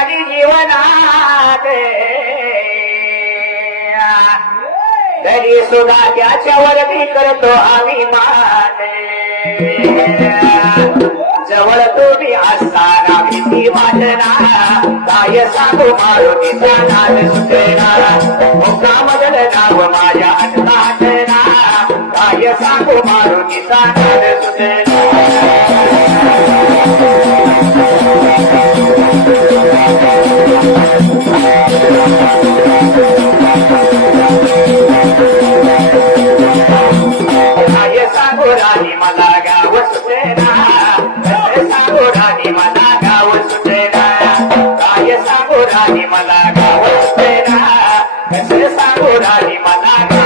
माझी जीवनात. तरी सुद्धा त्याच्यावर मी करतो आम्ही जवळ तुम्ही असताना भीती वाटणार. काय सांगू मारुती नाद सुटेणार. मुक्ता मदल नाव माझ्या अंतात काय सांगू मारुती नाद सुटेणार. सांगू राणी मला गाव सुटेना काय सांगू राणी मला गाव